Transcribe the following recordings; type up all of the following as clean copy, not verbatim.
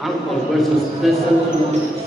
Uncle versus Desert Movies.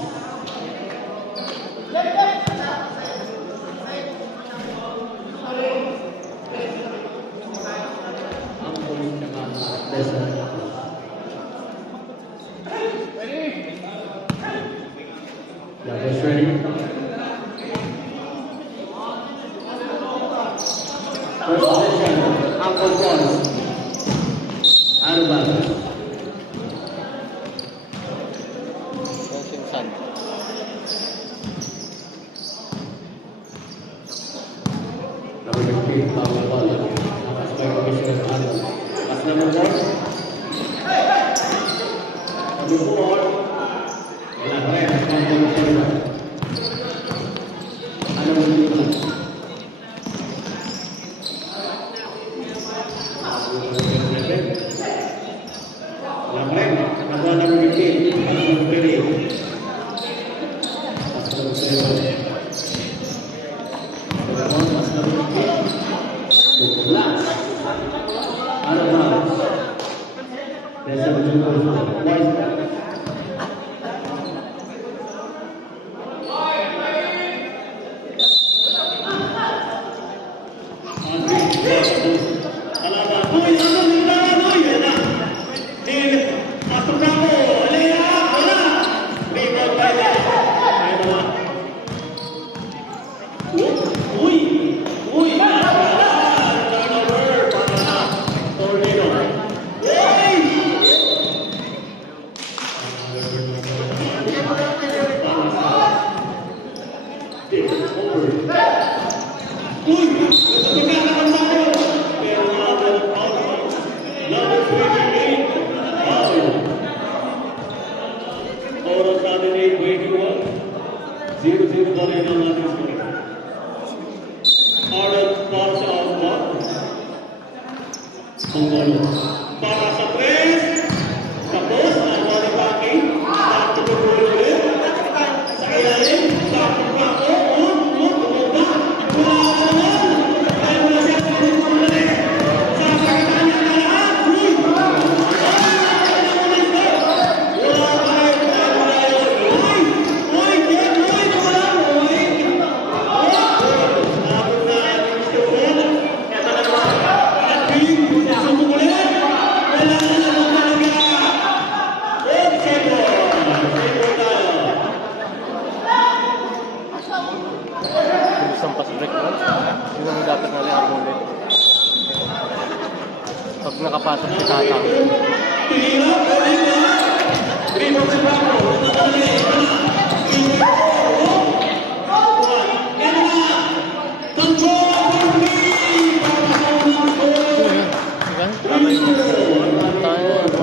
Nakapasok si Tata.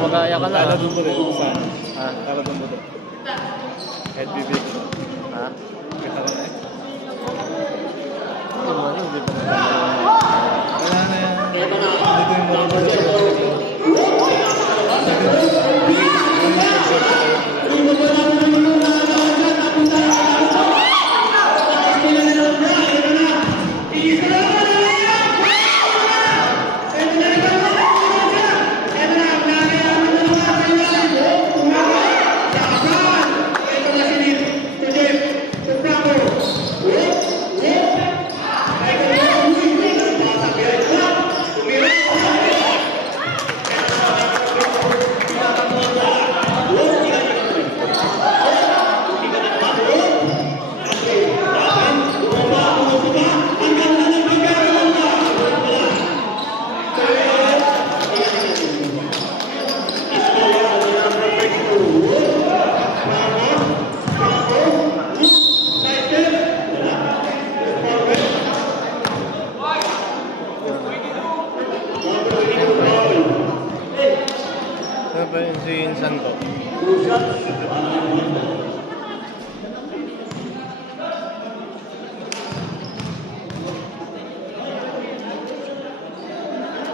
Magaya ka na. Kala doon po rin. Saan? Ha? Kala doon po rin. Head bibig. Ha? Kita ka na eh. Ano mo? Hindi pa na. Wala na yan. Hindi ko yung marunong. Ano ba yun si Insan ko?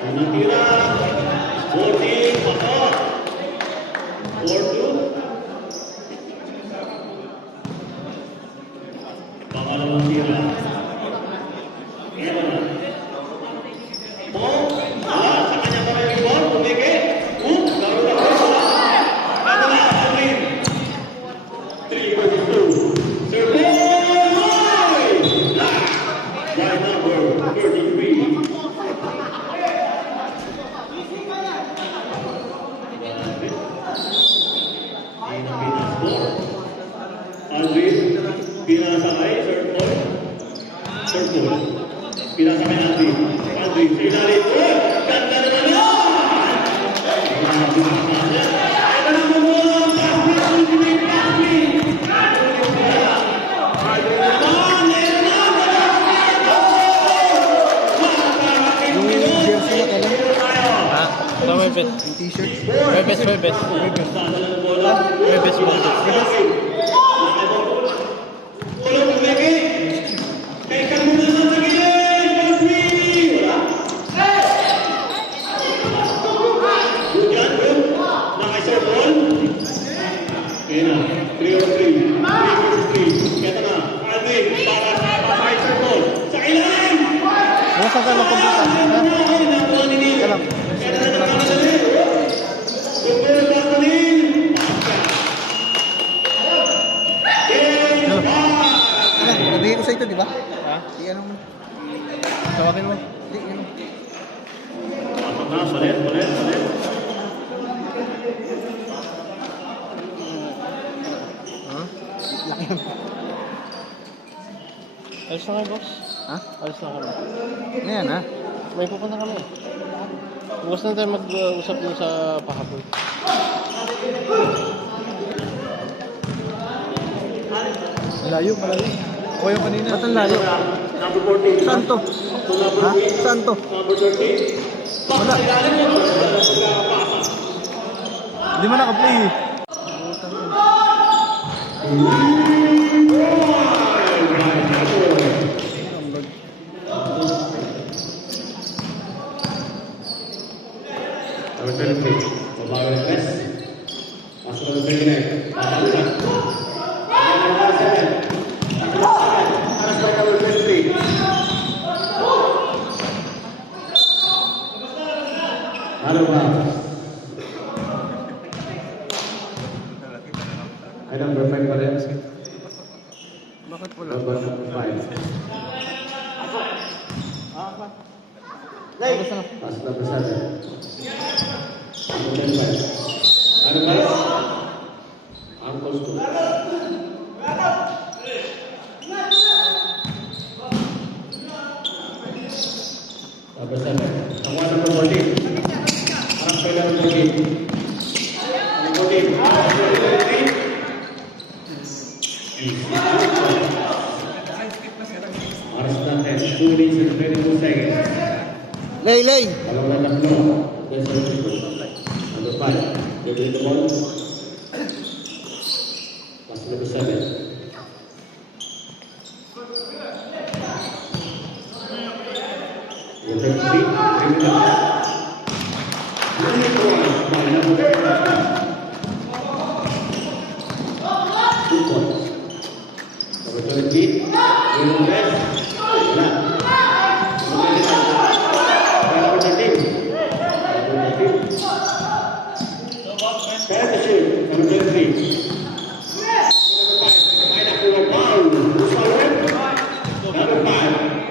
Tinitira 14 pasok 4-2 pangalawang tira Pinas ball. Alvin, pinasakay, third ball. Third ball. Pinasakay Alvin. Alvin, sa ilalim. Oh! Ganda naman yan! Ito na mo mo! Ultimate pass me! Yung jersey na kailan? Ha? Ito may best. Yung t-shirt. May best, may best. May best mo. Saan ka lang kumputa? Ha? Alam. Alam, nabigay ko sa ito, di ba? Ha? Di anong... Tawakin mo. Di, ano. Ha? Laki yan. Alis na kayo, boss. Ha? Alis na kami. Ano yan, ha? May pupunta kami. Bukas na tayo mag-usap dun sa pahapoy. Malayo, malayo. O yung kanina. Ba't ang layo? Number 14. Saan to? Ha? Saan to? Number 13. Wala. Hindi mo naka-play eh. Number 23. Babawi ng press. Pasok ng 39. Pahalusan. Number 7. Aras by number 23. Ano ba? Ay, number 5 pa rin. Bakit wala? Number 5. Tapos na. Pasok number 7. Number 5. Ano ba? Uncle's school. Number 7. Nakuha number 14. Harap kayo number 14. Number 14. Oras natin. 2 minutes and 22 seconds. Lay, lay! Kalau nak no, there's a number 5. Dia beri the ball. Pas number 7. Number 3. Bring it up. Number 2 points. Number 20. Bring it back. Wala. Number 13. Number 13. Number 23.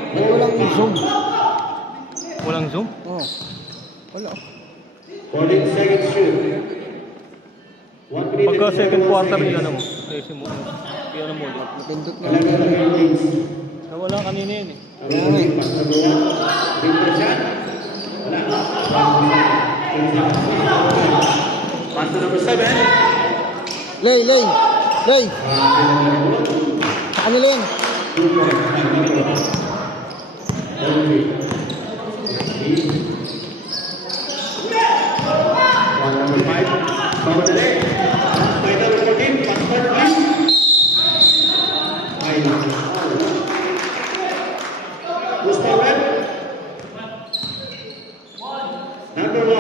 Walang zoom. Walang zoom? Oo. Wala. 14 seconds shoot. 1 minute. Pagka second quarter, yun ano mo. Ayusin mo. Yun mo. Napindot na. Nawala kanina yun eh. Pass to number 7. Lay, lay! Lay! Sa kanila yan. Number 5. Cover the leg. By number 14. Passport, please. Who's forward? Number 1.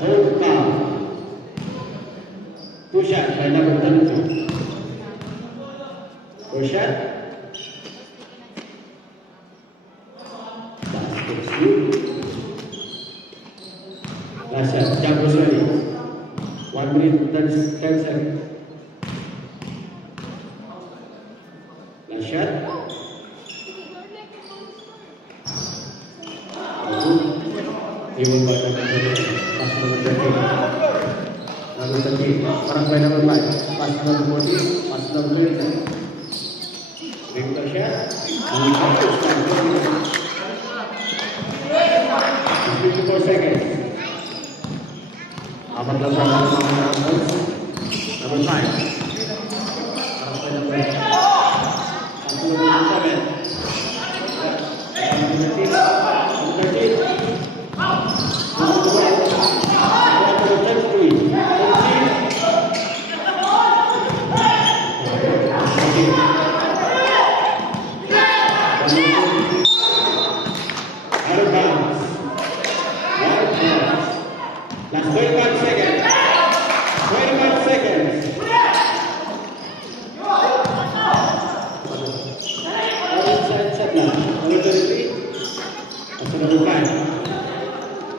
Hold calm. 2 shots by number 32. 4 shot. Basket shoot. Last shot. Jump was ready. 1 minute 10 seconds. Last shot. He will by number 13. Pass number 13. Number Number 13, parang by number 5. Pass number 14, pass number 13. Victor shot. And he 54 seconds. Apat lang sa mga numbers. Number 5. Parang by number 7. Pass number 7. Number 13. Number 13. Last 25 seconds. 25 seconds. Set na. Number 33. That's number 5.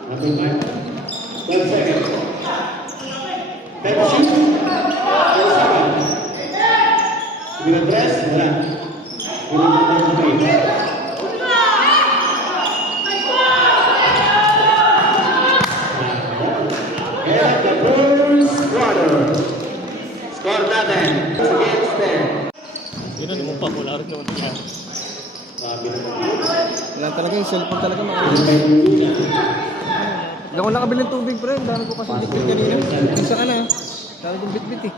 Number 5. 12 seconds. 10 shoot. 37. Hindi na press. Wala. Hindi na press. Score natin. Against 10. Yun na naman popular naman niya. Sabi na Wala talaga yung cellphone talaga mga. Luna. Hindi ako nakabili ng tubig, pre. Dami ko kasi bitbit kanina. Isa ka na. Dami kong bitbit eh.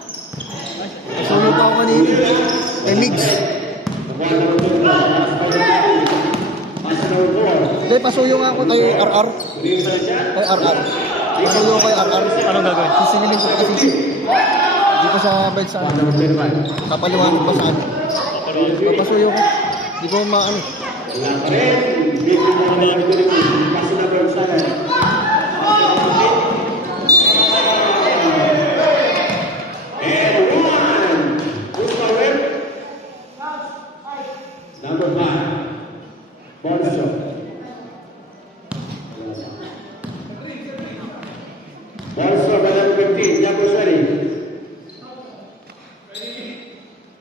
Nasulo pa ako kanina. Kay Migs. Hindi, pasuyo nga ako kay RR. Kay RR. Pasuyo ko kay RR. Anong gagawin? Sisingilin ko kasi. Hindi ko sa bed sa ano. Kapaliwanag pa sa ano. Papasuyo ko. Hindi ko maano. Number 5. Bonso. Bonso by number 15. Jumper Sari.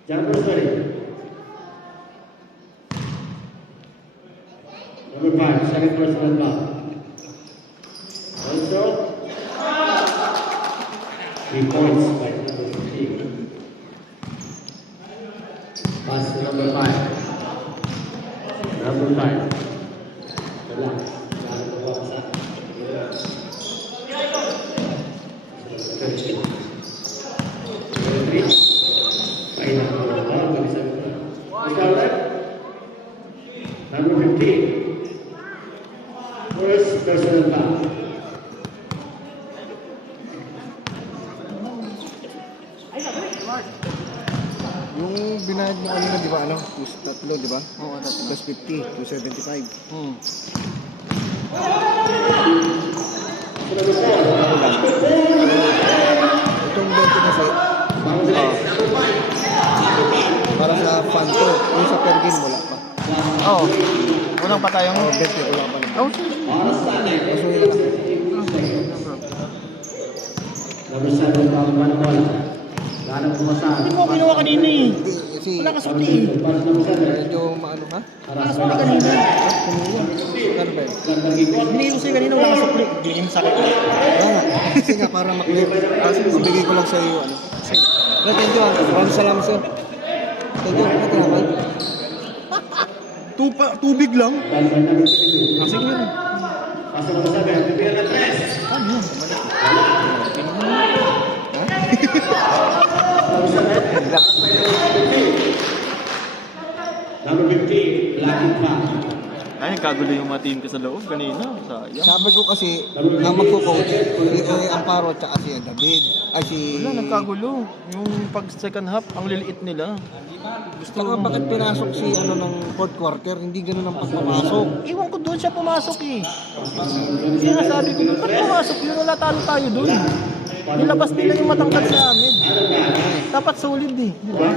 Jumper Sari. Number 5. Second personal foul. Bonso. 3 points by number 15. Pass to number 5. Number 5. Relax. Jangan berwaksa. Number 15. First personal foul. Yung binayad mo kanina, di ba ano? Tatlo, di ba? Oo, tatlo. Plus 50, 275. Number 4. Itong 20 kasi, para sa fan to. Yung sa per game, wala pa. Oo. Unang pa tayong... Oo, 20, wala pa naman. Oh, Pasuyo na lang. Number 7, Pangman Bola. Ganang pumasahan. hindi mo kinuha kanina eh. Hindi, kasi Wala ka suti eh. Pass number 7. medyo maano ha? Wala ka suti kanina. Kumuha. Ano ba yun? Hindi ko sa'yo kanina wala ka suti. Hindi mo sakit. Oo nga. Kasi nga, para maklear. Kasi mabigay ko lang sa iyo, ano. Pero thank you, maraming salamat sir. Thank you, ito naman. Tubig lang? Pass number 22. Sige yun. Pass number 7. Bibigyan na 3. Ano yun? Number 15, Latin pa. Ay, kagulo yung mga team ko sa loob kanina. Sayang. Sabi ko kasi, ang magko-coach, si Amparo at saka si David. Ay, si... Wala, nagkagulo. Yung pag second half, ang liliit nila. Saka bakit pinasok si ano ng fourth quarter, hindi ganun ang pagpapasok. Iwan ko doon siya pumasok eh. Sinasabi ko, ba't pumasok yun? Wala talo tayo doon. Nilabas nila yung matangkad sa amin. Dapat solid eh. Di ba?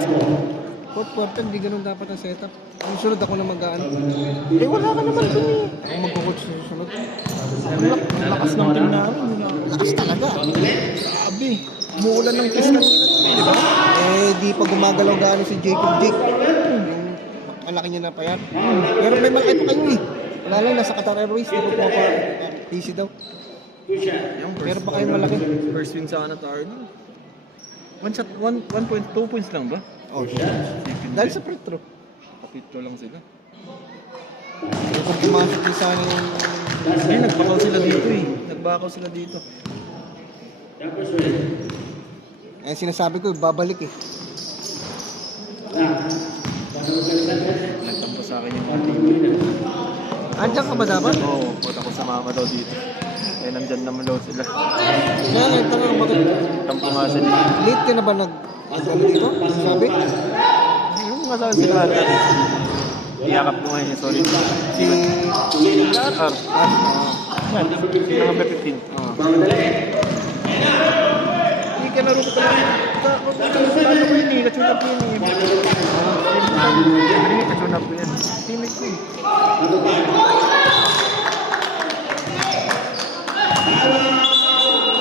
Fourth quarter, hindi ganun dapat ang setup. Ang sunod ako na mag-ano. Eh wala ka naman doon eh. Ako magko-coach sa susunod. Ang lakas ng team namin. Lakas talaga. Grabe. Umuulan ng test kanina. Di ba? Eh, di pa gumagalaw gaano si Jacob Jake. Yung malaki niya na payat. Pero may malaki pa kayo eh. Wala lang, nasa Qatar Airways. Di ko pa PC daw. Two shot. Pero pa kayo malaki. First win sa ano to Arnold. One shot, 2 points lang ba? Two shot. Dahil sa free throw. Kapito lang sila. Pero kung pumasok din sana yung... Hindi, nagbakaw sila dito eh. Nagbakaw sila dito. Jumpers ready. Eh, sinasabi ko, babalik eh. Nagtampo sa akin yung Andiyan ka ba dapat? Oo, punta ko sa mama daw dito. Eh, nandyan naman daw sila. Kaya nagtanong bakit? Tampo nga sila. Late ka na ba ano dito? Sabi? Yung masabi sila. Iyakap ko ngayon, sorry. Si... Latar. Yan, si number 15. Hindi ka laro ko talaga. Lalo ko yun eh, katsunap ko yun eh. Katsunap ko yan. Teammate ko eh.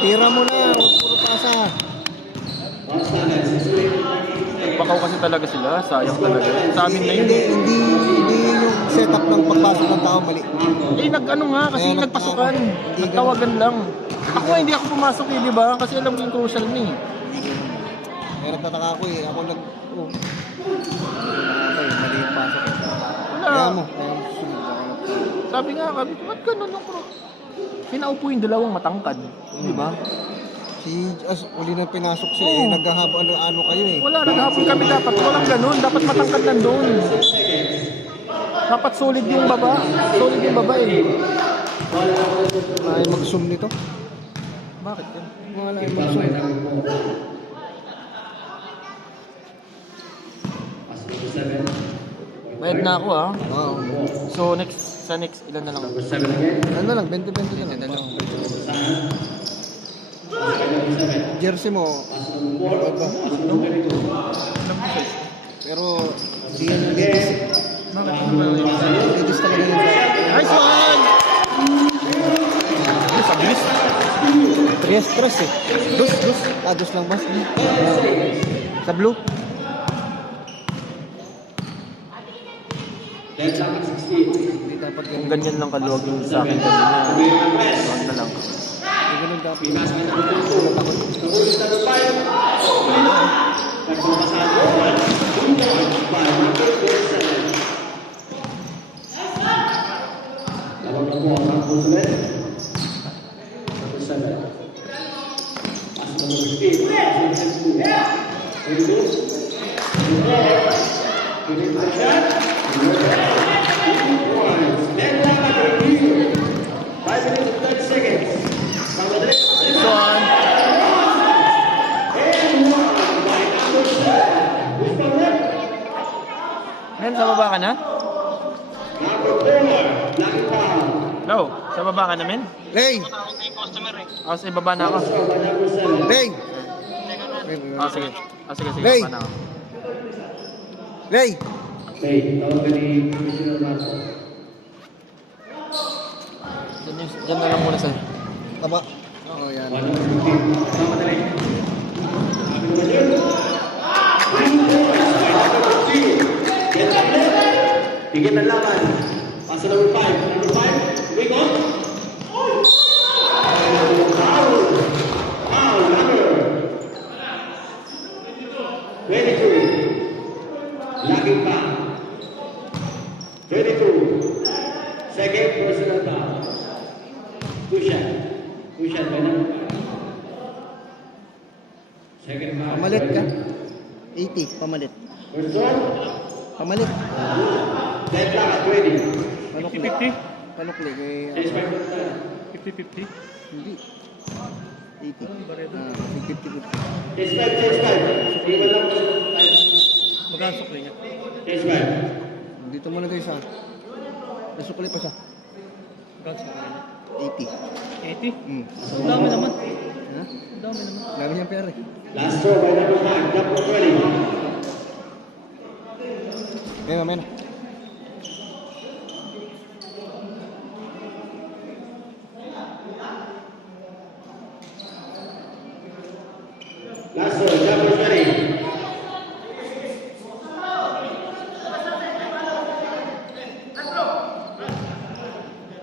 Tira mo na, puro pasa. Bakaw kasi talaga sila, sayang talaga. Sa amin na yun. Hindi yung setup ng pagpasok ng tao mali. Eh nag-ano nga kasi nagpasukan. Nagtawagan lang. Ako hindi ako pumasok eh, di ba? Kasi alam ko yung crucial ni. Kaya nagtataka ako eh. Ako mali yung pasok eh. Wala. Kaya mo. Sabi nga, ba't ganun yung pro? Pinaupo yung dalawang matangkad. Di ba? Uli na pinasok siya eh. Naghahabol ano kayo eh. Wala, naghabol kami dapat. Walang ganun. Dapat matangkad nandun. Dapat solid yung baba. Solid yung baba eh. Ay mag-zoom nito. Bakit yan? Wala ay mag-zoom. Bayad na ako ah. Oo. So sa next, ilan na lang? Ano lang, 20-20 lang. Jersey mo, ba? Pero, di yan ladies. Ladies talaga yun. Nice one! Sa bilis. 3 eh. Dos. Dos lang ba? Sa blue? Hindi dapat Kung ganyan lang kaluwag yung sa akin kanina, huwag na lang. Hindi ganun dapat. Men, sa baba ka na? Hello, sa baba ka na, men? Lay! Sa ibaba na ako. Lay! Sige. Sige, Lay! baba na ako. Lay! Diyan na lang muna sa'yo. Taba. Oo, yan. Tigil ang laban. Pasa number 5. Number 5. Wing on. Foul. Number 22. Laging pa. 22. Second personal foul. Two shot by number 5. Second foul. Pamalit ka. 80, pamalit. First one. Pamalit. Dead lock at 20. 50-50? Panukli. Kay... 50-50? Hindi. 80. 50-50. Chase 5. Iwan lang po. Magkano sukli niya? Chase 5. Dito muna tayo sa... Nasukli pa siya. Magkano sukli niya? 80. 80? Hmm. Ang dami naman. Ha? Ang dami naman. Dami niyang pera eh. Last throw by number 5. Number 20. Mena. Last throw. Number 20.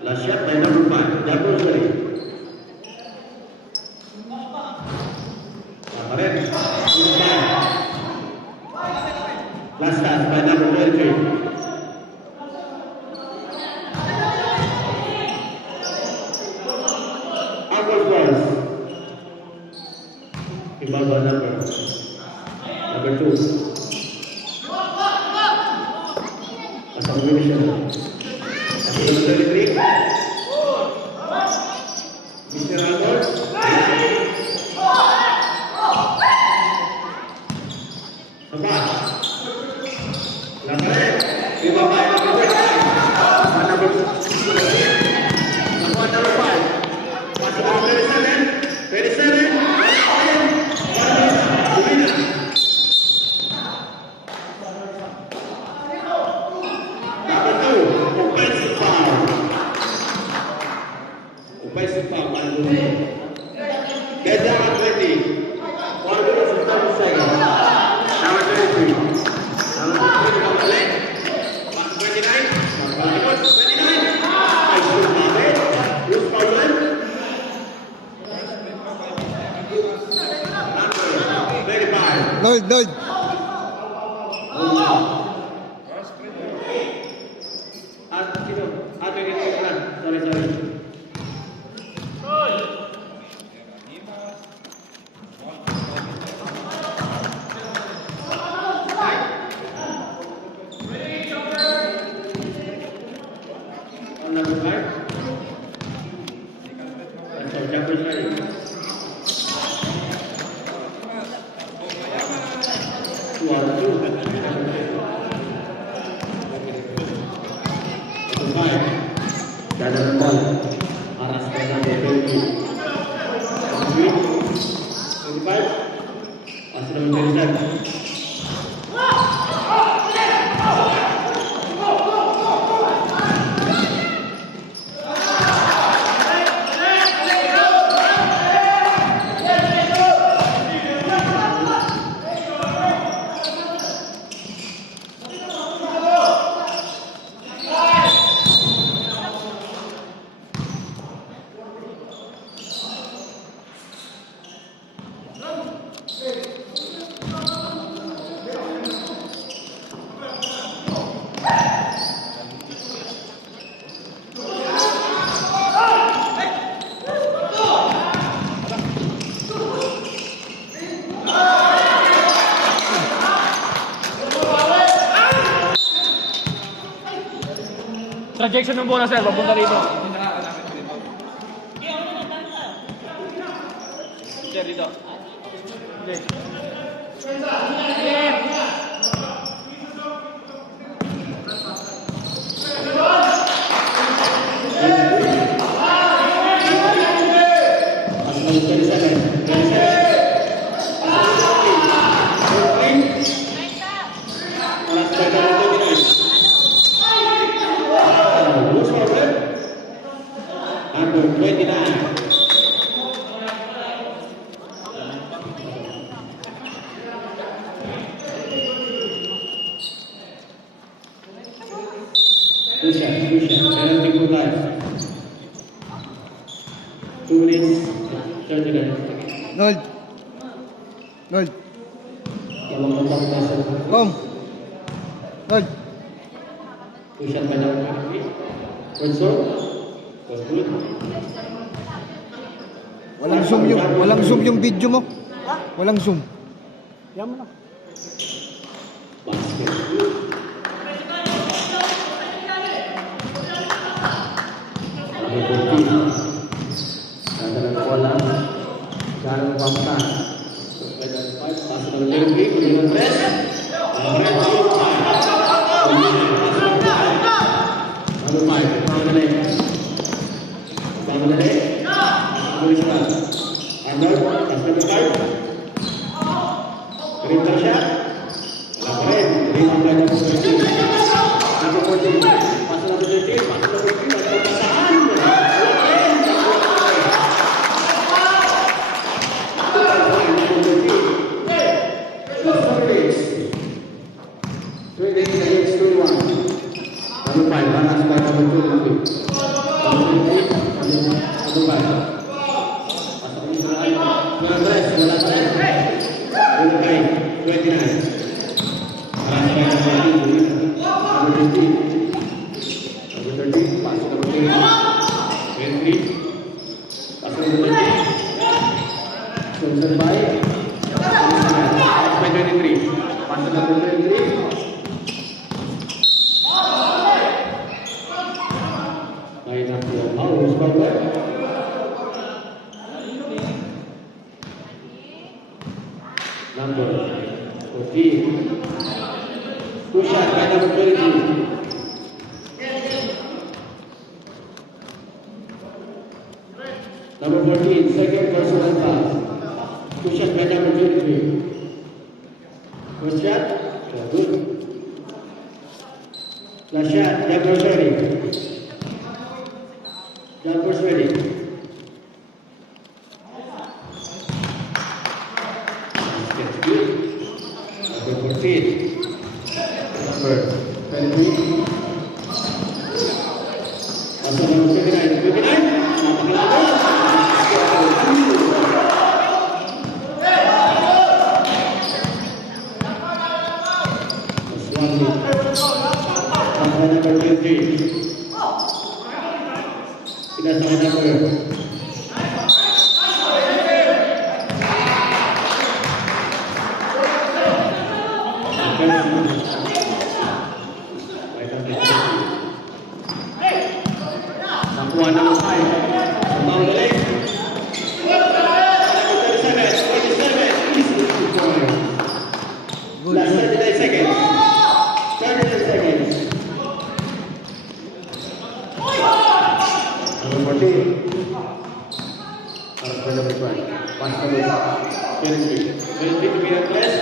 Last shot by number 5. Number 20. Last pass by number 23. Upward balls. Inbound by number 2. As a combination. Number 33. Mr. Albert. Sabat. Lamparan. Number 5. Masuk ke 37. Number 2. Offensive foul. Offensive foul. Get down 20. 1 minute and 30 seconds. Number 33. Number 29. 29. Bruce Powell. Number 35. Lloyd. Sorry. On number 5. That's our Jeffrey Sherry. Number 5. Dada ball. Aras pada number 20. 25. Asal number 27. Projection ng bola, sir. Papunta rito. Sir, dito. Number 29. Cushion. Penalty for life. 2 minutes, 30 seconds. Lloyd. Tolong tolong masuk. Kom. Lloyd. Cushion by number 23. Console. Was good. Walang zoom yung video mo. Walang zoom. Yan mo na. Basket. Number 14. Ada bola. Jangan pamta. Pasal number 3. Kemudian press. Number 5. Bangladesh. Afghanistan. Arnold. Number 5. Rintar shot. Laparin. Terima pelajar positif. Number 14. Pasal number 13. Pasal number 3. Pasal pasangan. by 29. Para sa number 13. Number 13. Pass to number 23. 23. Pass to number 13. Sponsored by 23. Pass to number 23. Line up to Paulus Bauer. Number 14. Two shot by number 23. Number 14, second personal foul. Two shot by number 23. First shot, good. Last shot, Jumper's ready. Jumper's ready. That's good. Number 14. Number 23. Also number 29. 29. Number 23. Tidak sama number. Nakuha number 5. Bang balik. Last 39 seconds. 39 seconds. Number 14. Number 12. Pass number 23. 23 to be replaced.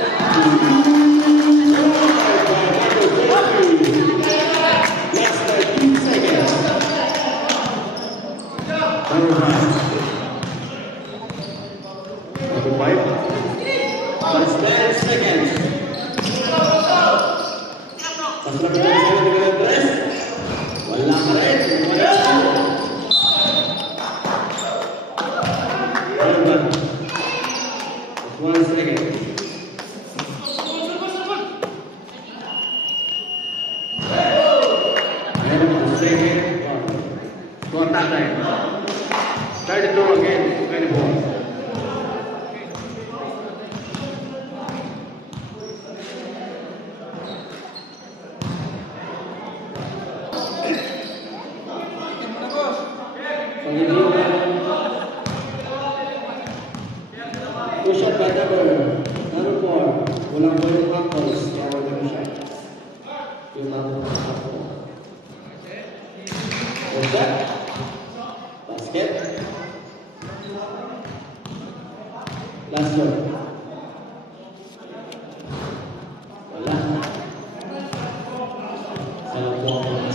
Last 13 seconds. Number 5. Number 5. Last 10 seconds. Pas number 27 to be replaced. Wala ka rin. One second. Second. Contact time. 32 again. 24. Push up by number 4. Walang pwedeng uncles. Kaya wala na siya. Yung number 4. Push up. Basket. Last one. Wala. Salah po ang mga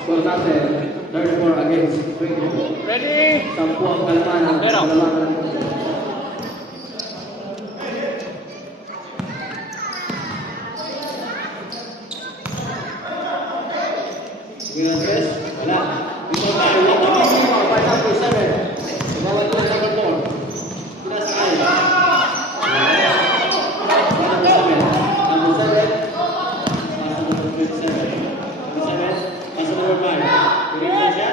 Score natin, 34 against 24. Ready? 10 ang kalamanan. Sige na, Chris. Wala. Ito tayo. By number 7. Sumawat ko sa number 4. Pinasakay. Number 7. Pasok number 27. Number 7. Pasok number 5. Piring na siya.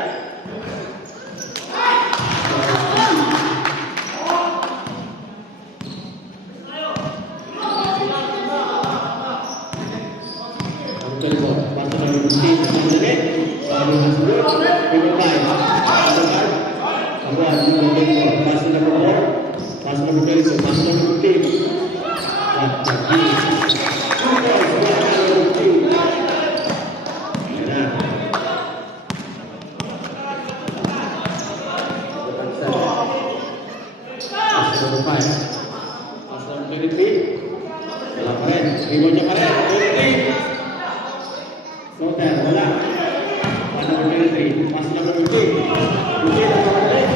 Number 24. Pasok number 15. Number 7. Number 5. Abuan, number 24. Pasok number 4. Pasok number 22. Pasok number 15. Number 5. Pasok number 23. Wala pa rin. Rebound niya pa rin. 23. Floater, wala. Pasok number 23. Pasok number 15. 15 ang kapatid.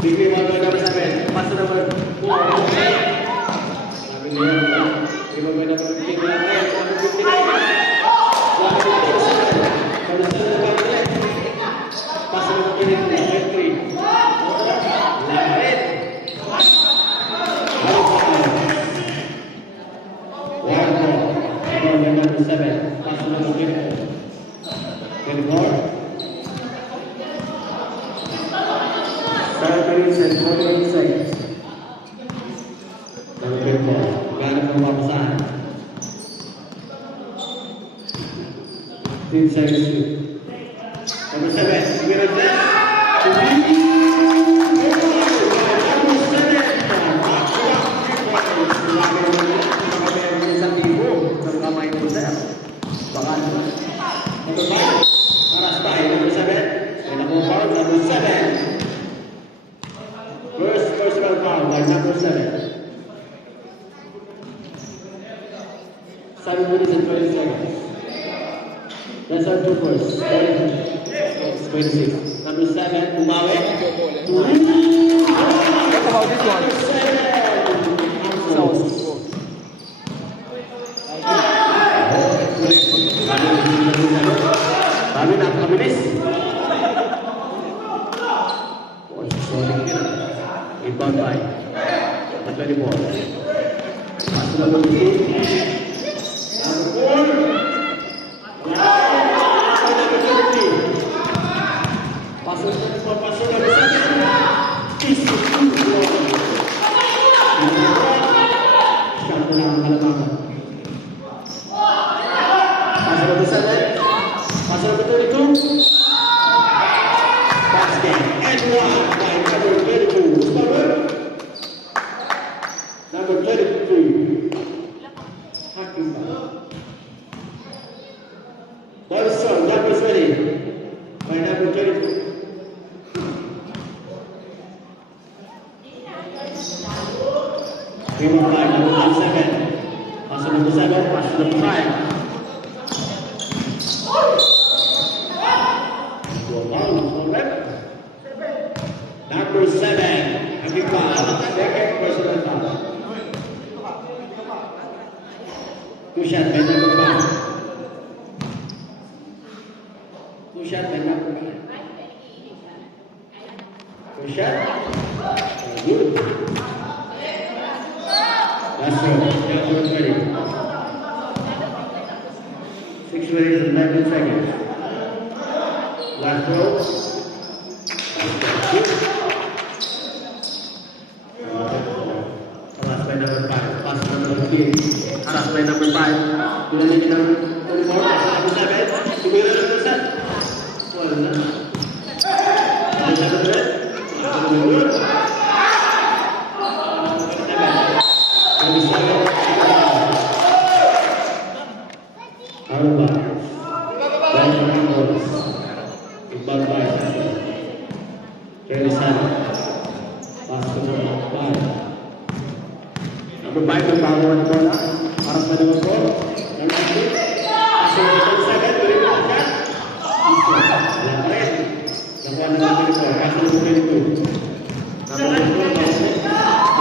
Bigay mo number 7. Pass to number 4. Sabi niya, bigay mo number 15. Number 15. Pass to number 3. Number 7. Pass to number 24. 24. 7 minutes and 48 seconds. Number 24. Ganap ng mapasahan. 15 seconds to. Number 7. Winner this. Number 7. 7 minutes and 20 seconds. That's our two first. 26. Number 7, Bumawi. What about this one? Sabi napakabilis. Oh, solid yun. Ibang tayo. Number 24. Pass to number 2. Number 4. Number 30. Pass to number 4. Pass to number 7. Shot na lang ang kalamangan. Pass to number 7. Pass to number 32. Basket. And one by number 32. Who's number? Number 33. Hakim ball. Ball is strong. Jump is ready. By number 32. Number 5. Number 7. Pass to number 7. Pass to number 5. Number 7. Hakim ball. Second personal foul. Two shot by number 5. Two shot by number 5. Two shot. Good. Last row. Number 30. 6 minutes and 19 seconds. Last row. Last by number 5. Pass number 3. Last by number 5. Tuloy number 34. Number 7. Tumira number 7. Wala na. Number 7. Number 7. Out of bounds. Down for numbers. Ibang by 37. Pass to number 5. Number 5 ng bago ng bola. Para sa number 4. Number 6. Pass to number 37. Tuloy mo ang shot. Wala pa rin. Nakuha na number 24. Pass to number 22. Number 24.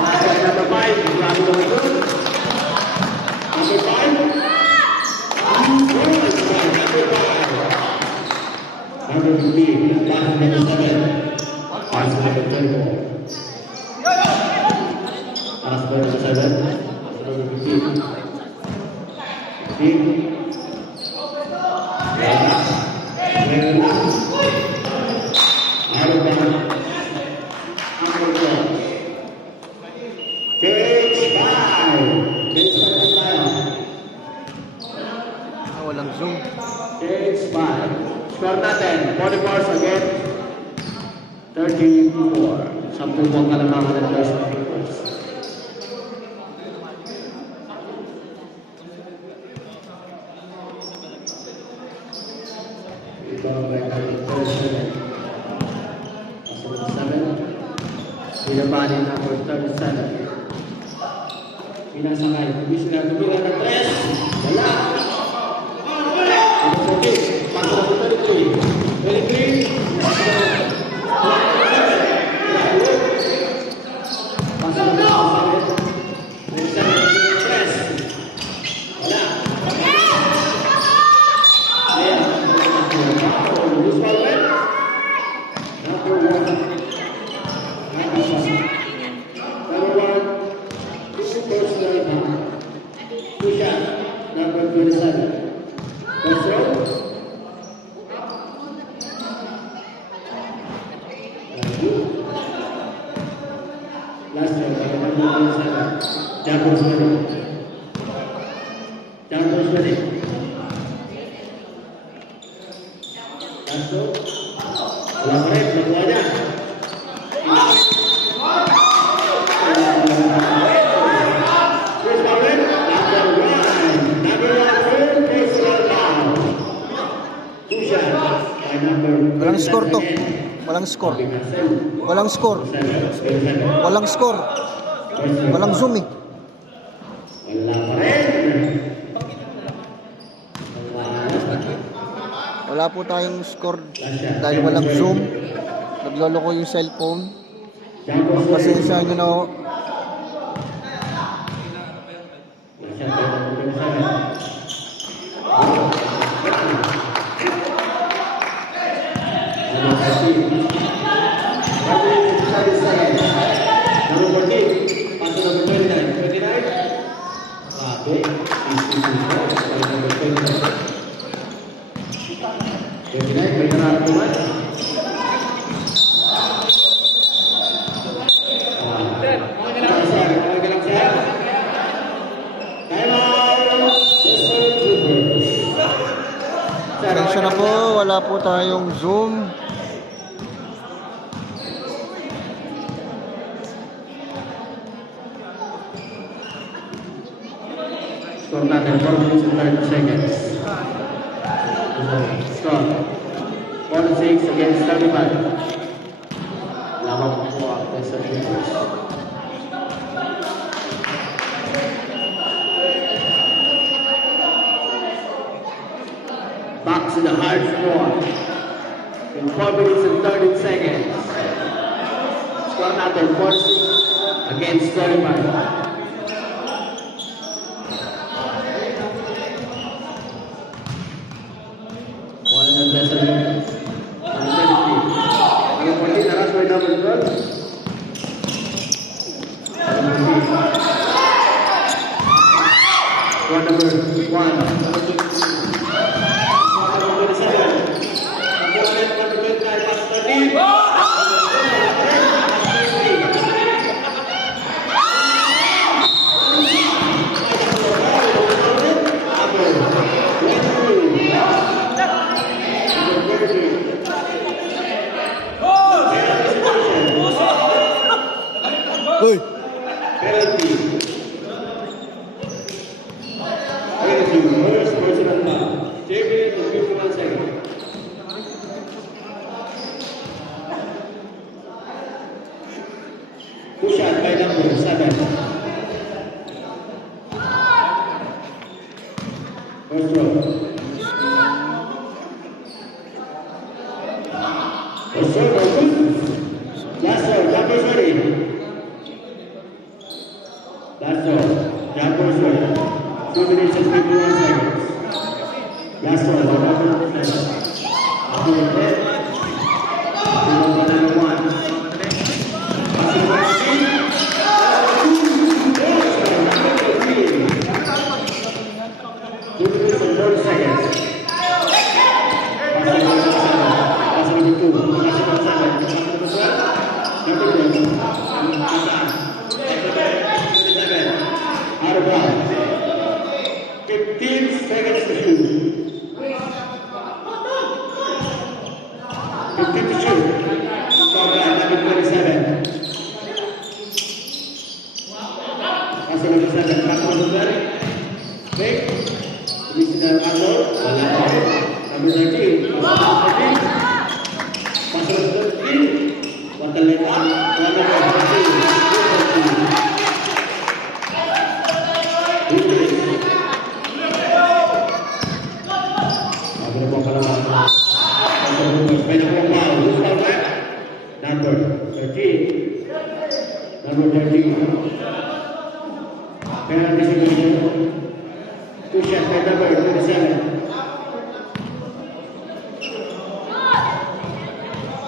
Pass to number 5. Bago ng bola. Number 5. Number 15, pass number 7, pass number 24. Pass number 7, pass number 15. 15. Out of bounds. Number 12. Cage 5. Cage 5 tayo. Walang zoom. Cage 5. Score natin, 44 again. 34. 10 pong kalamangan ng first papers. Ito ang record ng first 7. Pasunod 7. Pinabali na for 37. Pinasakay. Ibig sila tumilan ng 3. Wala. Number 14. Pass to number 33. 33. Number 1. Number 1. Two personal foul. Two shot. Number 27. First row. Last row. Number 27. Jambos ready. Jambos ready. Last row. Wala pa rin. Nakuha niya. First foul rin. Number 1. Full personal foul. Two shot. By number Walang score to. Walang score. Walang score. Walang score. Walang zoom eh. Wala pa rin. Wala po tayong score dahil walang zoom. Nagloloko yung cellphone. Pasensya nyo na ho. Pasensya na po, wala po tayong zoom. Score natin 4 minutes and 30 seconds. Score 46 against 35. Lamang po ang Tessa Clippers. Back to the hard score. In 4 minutes and 30 seconds. Score natin 46 against 35. Uy! Penalty. First personal foul. 3 minutes and 51 seconds. Two shot by number 7. First row. First row, good. Last row, Jampers ready. Last row, Jampers ready. 2 minutes and 51 seconds. Last row, number 7. Number 10. Number 1.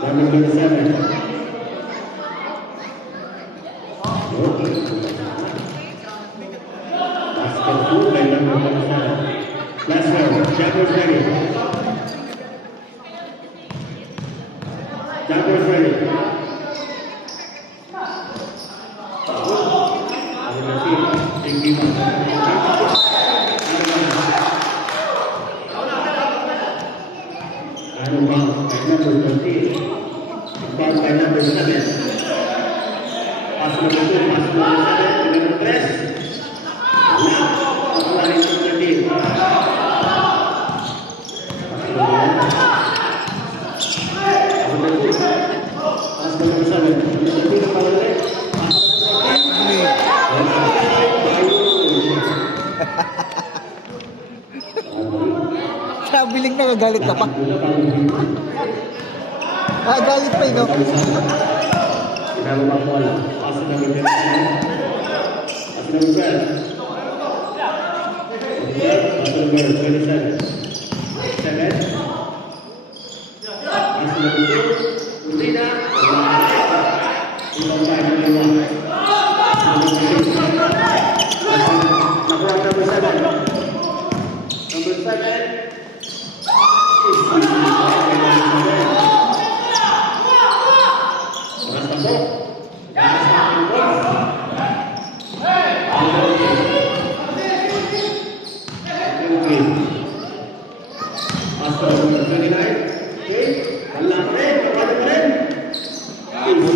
Last number 27. Basket 2 by number 27. Last one, Jaguars ready. Jaguars ready. Kaya biling na galit ka pa. Ah, galit pa yun, no?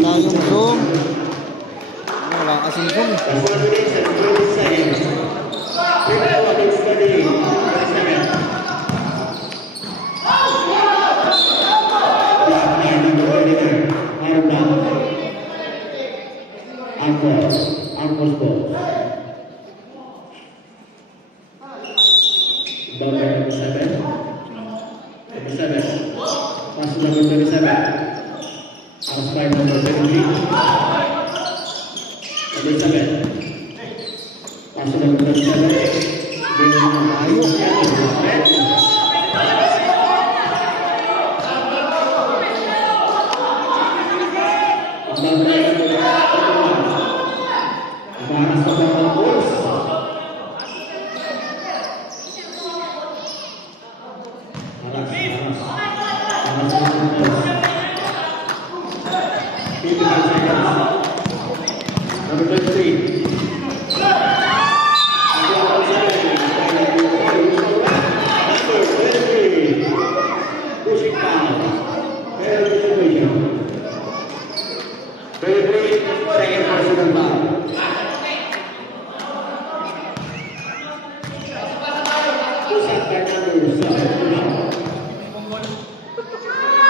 Wala yung zoom. Wala kasing zoom.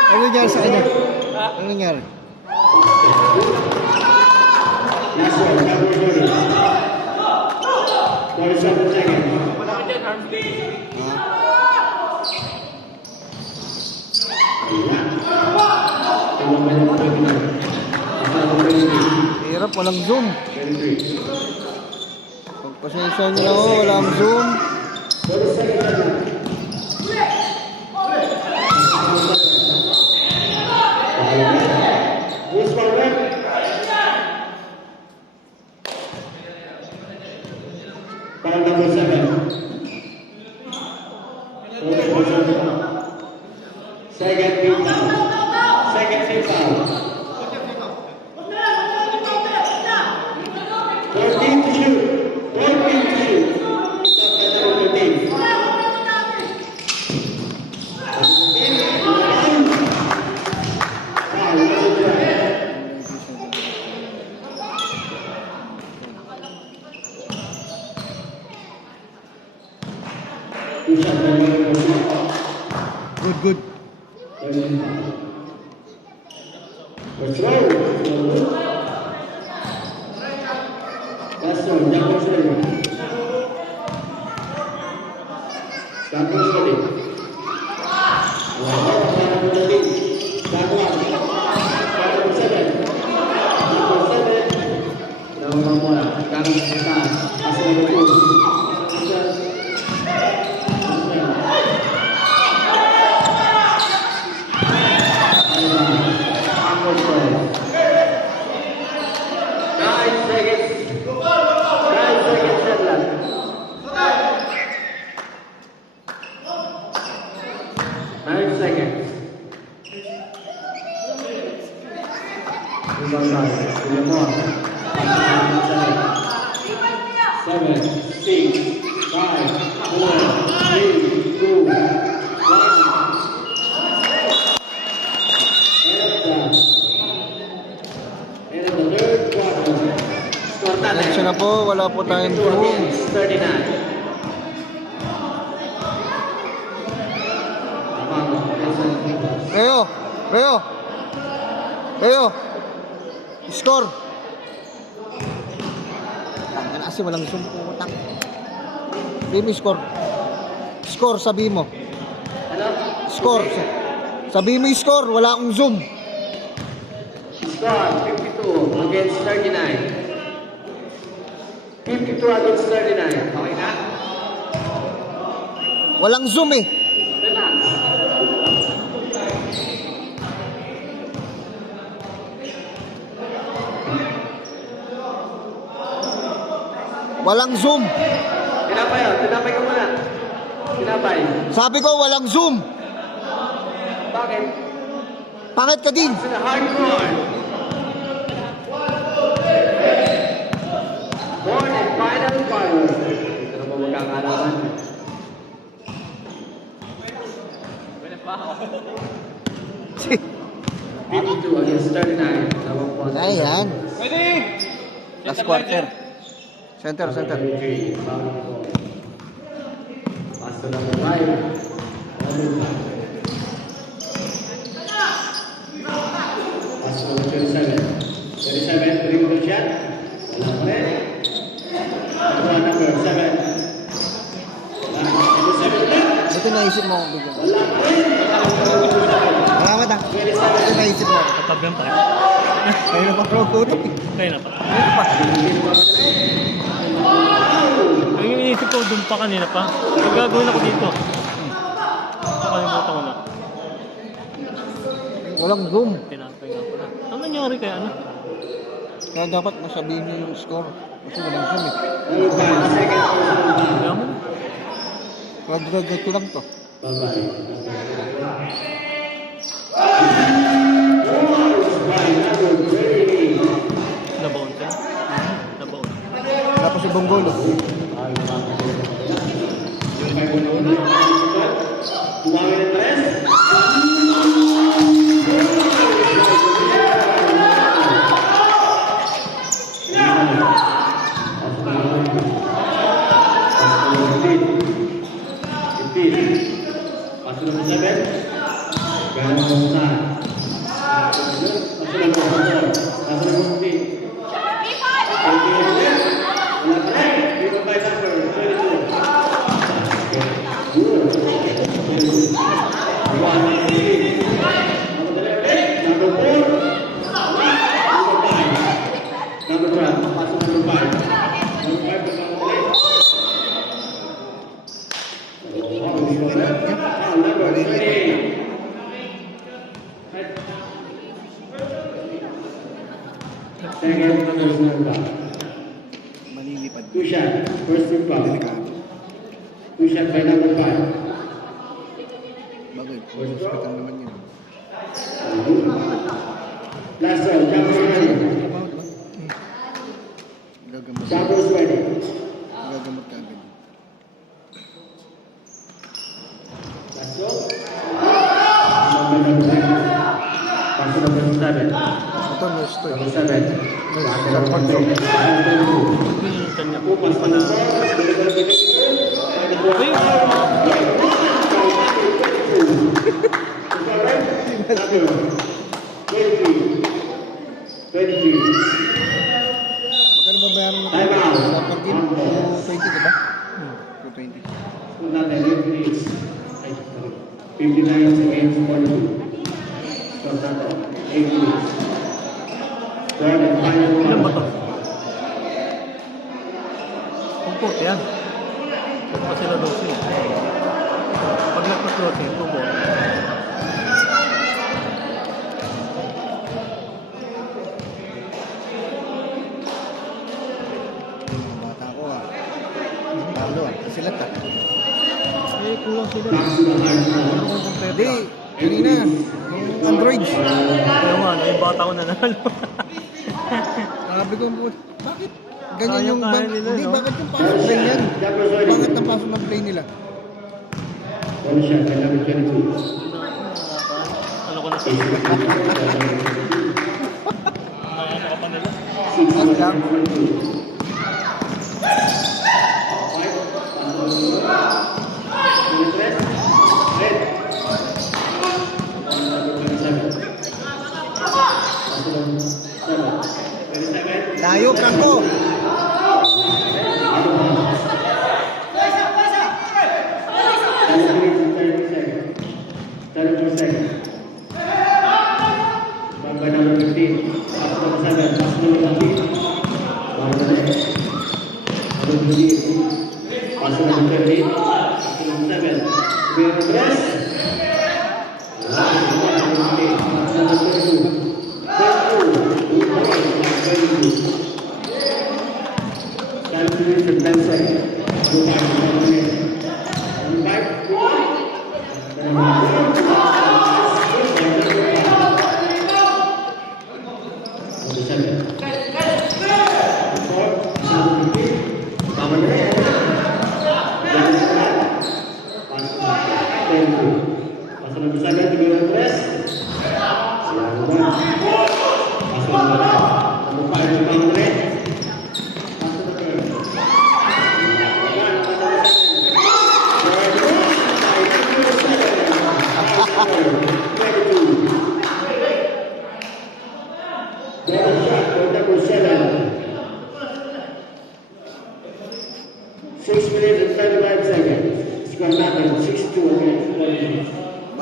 Ano nangyari sa kanya? Ano nangyari? Hirap, walang zoom. Pagpasensya nyo ako, walang zoom. Second team foul. Second team foul. 14 to shoot. 14 to shoot. Good, good. Let's roll. Last one, Jaguars ready. Jaguars ready. Rebound by Villamor. 7, 6, 5, 4, 3, 2, 1. End of the third quarter. Score Atensya na po, wala po tayong 52 room. against 39. Reo! Reo! Reo! Score! Tanggal kasi walang zoom po. Sabi mo score. Score, sabi mo. Ano? Score. Sabi mo score, wala akong zoom. Score 52 against 39. 52 against 39. Okay na? Walang zoom eh. Relax. Walang zoom. Tinapay yun. Tinapay ka muna. Tinapay. Sabi ko, walang zoom. Bakit? Pangit ka din. Sa hardcore. More than final quarter. Ito na po magkakalaman. Si 52 against 39. Dalawang points. Ayan. Last quarter. Center, center. Pass to number 5. Pass to number 37. 37, three-quarter shot. Wala pa rin. Nakuha number 7. Number 7. Ito naisip mo ako bigyan. Wala pa rin. Salamat ah. 27. Ito naisip mo. Katabi pa. Kayo na pa pro puto. Kaya na pa. Kayo pa. Ang iniisip ko doon pa kanina pa. Ang gagawin ako dito. Nakalimutan ko na. Walang zoom. Tinapay nga pala. Ang nangyari kaya ano? Kaya dapat masabihin niyo yung score. Kasi walang zoom eh. Number 5, second person. Kaya mo? Graduate ko lang to. Bye-bye. Scores by number 38. Nabaon ka? Nabaon. Tapos ibang golo. Tumawin ang tres. Pasok number 7. Ganang bangsa. Pasok number 4. Pasok number 15. Malilipad. Two shot, first team foul. Two shot by number 5. Bagay. Hospital naman yun. Last round, Campus ready. Gagamot. Campus ready. Gagamot ka agad. Last round. Number 9. Pasok number 7. Ito, nurse to eh. Number 7. Kanya po. Upas pa na. Magkano ba bayaran mo? Time out. Sa pag-in? 220 diba? 220. 59 against 42. So, 8 minutes. Third and final Ilan ba one. to? Kumpot yan. Kung pa sila 12. Pag nagpa-closing, kumpot. Bata ko ah. Talo ah. Silat ah. Eh, kulang sila. Back to the hard Ano round. kung compare Hindi. Kanina. Yung Androids. Kaya nga, yung bata ko nanalo. Sabi ko, bakit? Ganyan yung Kaya nila, hindi, no? bakit yung pasok play yan? Bakit ang pasok ng play nila? One shot by number 22. Ano ko na sa Ace ano ka pa nila? Wag lang. Layo, Franco.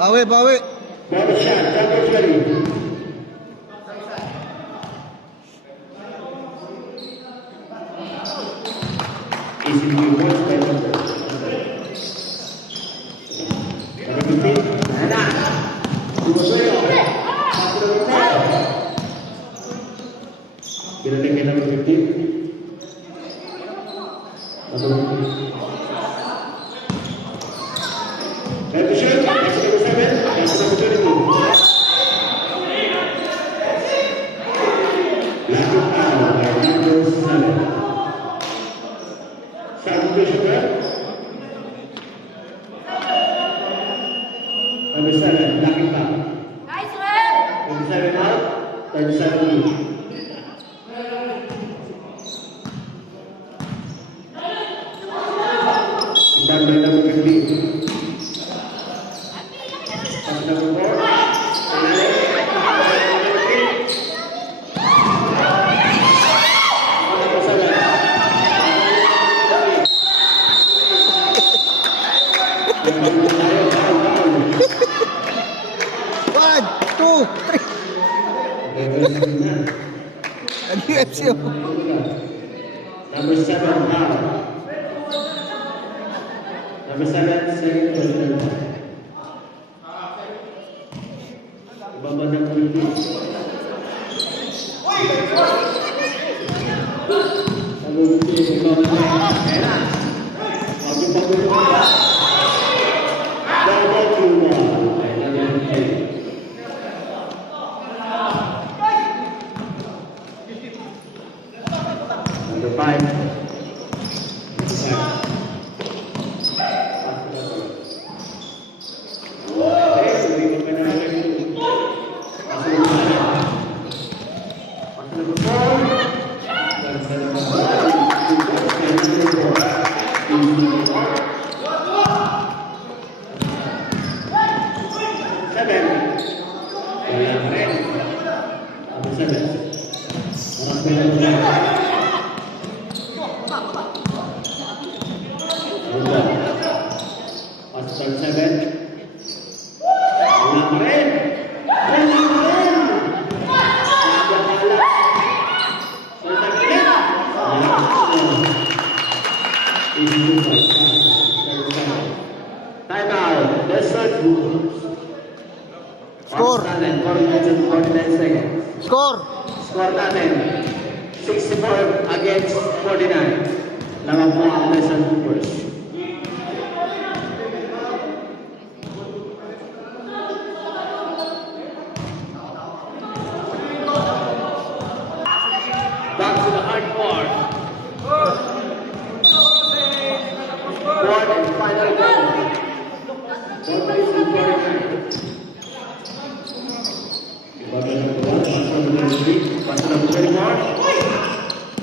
Bawi, bawi. Double shot, double 20. Easy to be watched by number. Number 15, Hannah. Kita take number 15. Number 7, number 7, number 22. Lakukan by number 7. Substitution. Number 7, Lakukan. Number 7 out, number 7 in. Imbang by number 15. Number 4. One, two, three. Nag-UFC ako. Number 7 now. Number 7, second president. Ibaba ng Philippines. Number 15, ibaba ng Double 2-1 by number 15. Number 5. Score. 49 seconds. Score. Score natin, 64 against 49. Laban po ang Lesson Hoopers.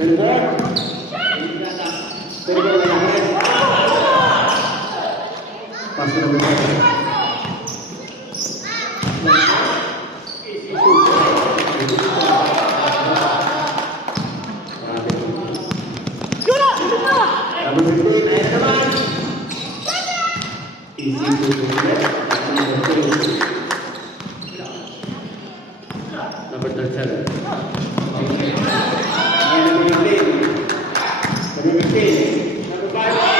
24. 24 na lang. Pass number 7. Number 15, ayan na naman. Easy to do that. Number 2. Number 37. Okay. Number 15. Number 15. Number 5.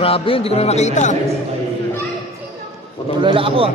Grabe, hindi ko na nakita. Tulala ako ah.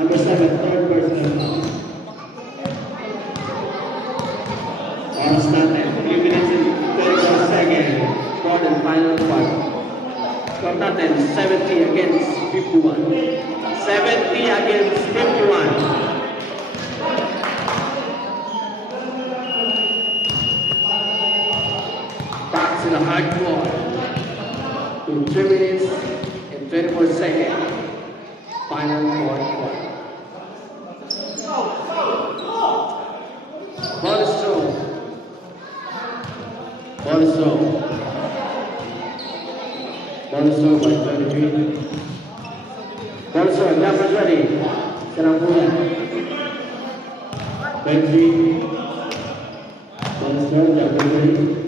Number 7, third personal foul. Oras natin, 3 minutes and 34 seconds for the final quarter. Score natin, 70 against 51. 70 against 51. Back to the hard floor. To 3 minutes and 24 seconds. Final quarter. Ball is thrown. Ball is thrown. Ball is thrown by 23. Ball is thrown. Numbers ready. Serang punya. 23. Ball is thrown. Numbers ready.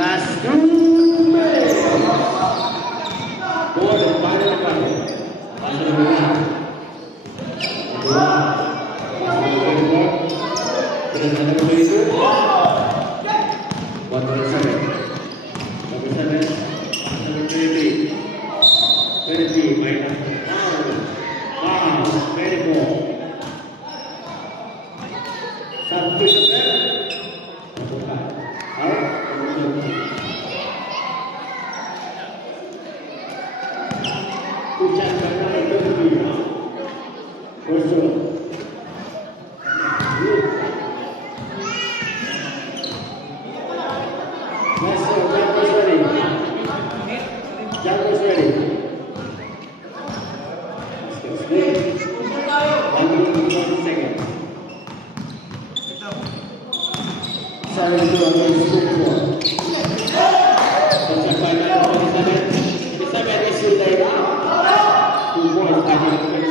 Last 2 minutes. For the final quarter. Pasal number 1. Two points.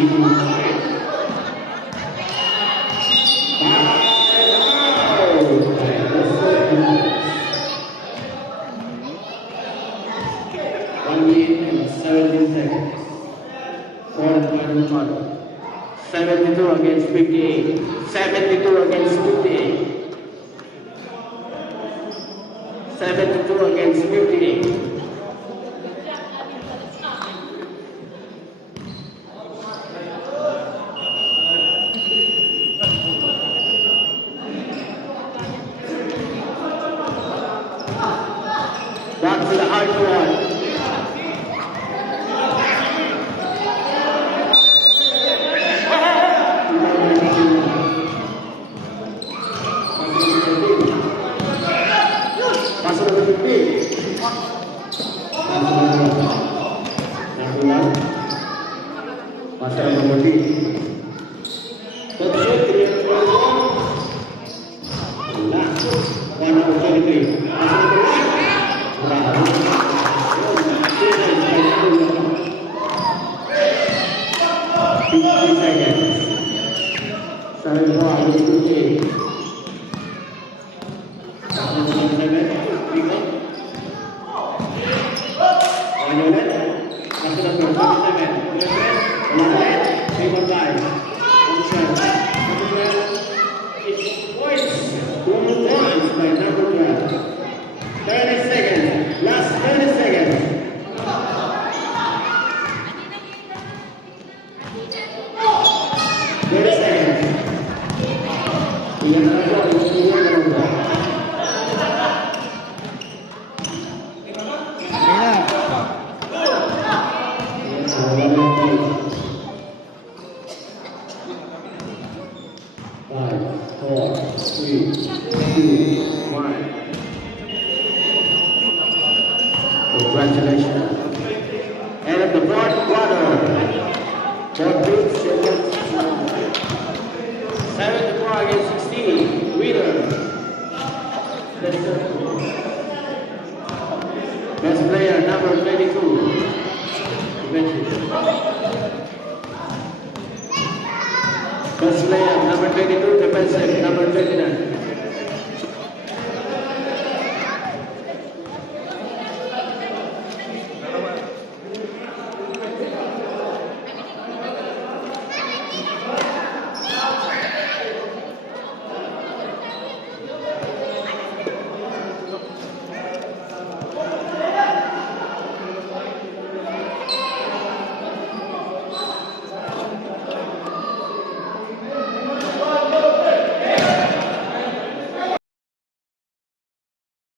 One minute and 17 seconds. For the final quarter. 72 against 58. 72 against 58. 72 against 58. Back to the hard one. Pasok na ng B. Pasok na ng B. Top shot, 3 wala. 1 opportunity. Pasok na ng Bravo. 50 seconds. Sabi mo, alis ko siya. Congratulations. And at the fourth quarter, the Big 74 against 16, winner. Best player, number 22. Best player, number 22, defensive, number 29.